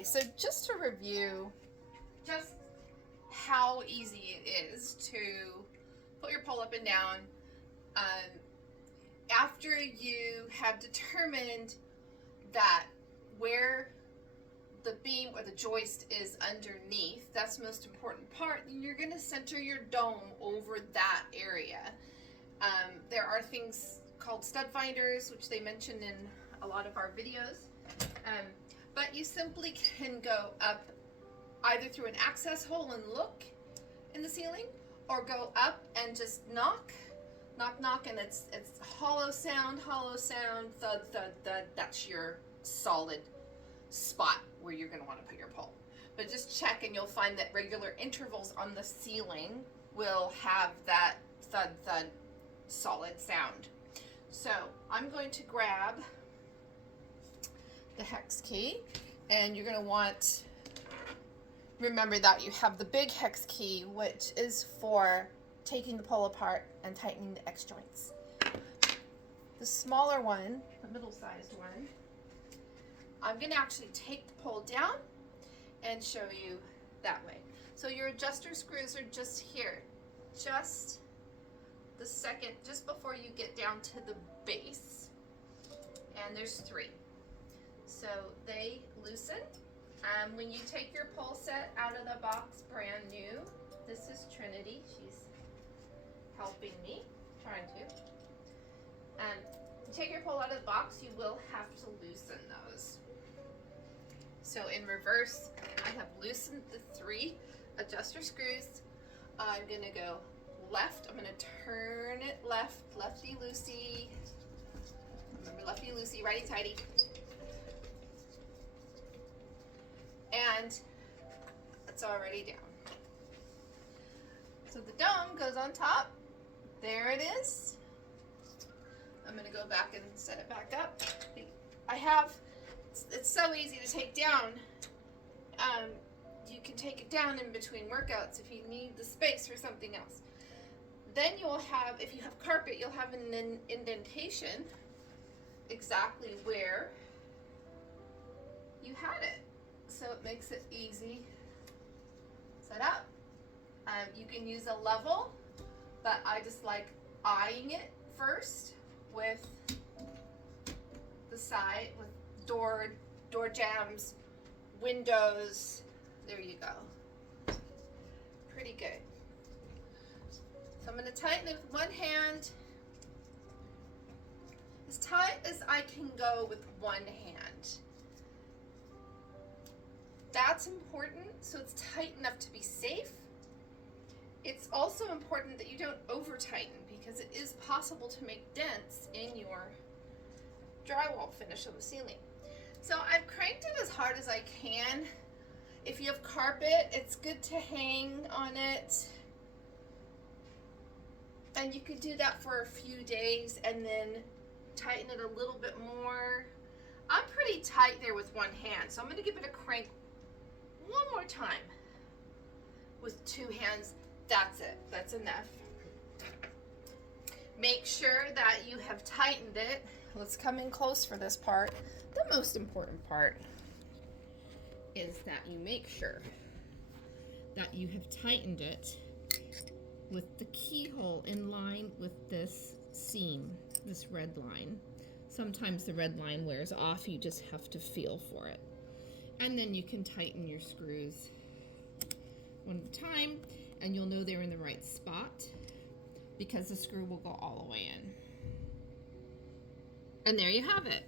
Okay, so just to review just how easy it is to put your pole up and down after you have determined that where the beam or the joist is underneath, that's the most important part, then you're going to center your dome over that area. There are things called stud finders, which they mention in a lot of our videos, but you simply can go up either through an access hole and look in the ceiling, or go up and just knock, and it's hollow sound, thud, thud, thud. That's your solid spot where you're going to want to put your pole. But just check, and you'll find that regular intervals on the ceiling will have that thud, thud, solid sound. So I'm going to grab the hex key, and you're going to want, remember that you have the big hex key, which is for taking the pole apart and tightening the X joints. The smaller one, the middle-sized one, I'm going to actually take the pole down and show you that way. So your adjuster screws are just here, just the second, just before you get down to the base, and there's 3. So they loosen. When you take your pole set out of the box brand new, this is Trinity, she's helping me, trying to. You take your pole out of the box, you will have to loosen those. So in reverse, I have loosened the 3 adjuster screws. I'm going to go left, I'm going to turn it left, lefty-loosey. Remember, lefty-loosey, righty-tighty. And it's already down. So the dome goes on top. There it is. I'm going to go back and set it back up. It's so easy to take down. You can take it down in between workouts if you need the space for something else. Then you'll have, if you have carpet, you'll have an indentation exactly where you had it. So it makes it easy set up. You can use a level, but I just like eyeing it first with the side, with door jambs, windows. There you go. Pretty good. So I'm going to tighten it with one hand, as tight as I can go with one hand. That's important, so it's tight enough to be safe. It's also important that you don't over tighten, because it is possible to make dents in your drywall finish of the ceiling. So I've cranked it as hard as I can. If you have carpet, it's good to hang on it. And you could do that for a few days and then tighten it a little bit more. I'm pretty tight there with one hand, so I'm going to give it a crank one more time with 2 hands. That's it. That's enough. Make sure that you have tightened it. Let's come in close for this part. The most important part is that you make sure that you have tightened it with the keyhole in line with this seam, this red line. Sometimes the red line wears off, you just have to feel for it. And then you can tighten your screws one at a time, and you'll know they're in the right spot because the screw will go all the way in. And there you have it.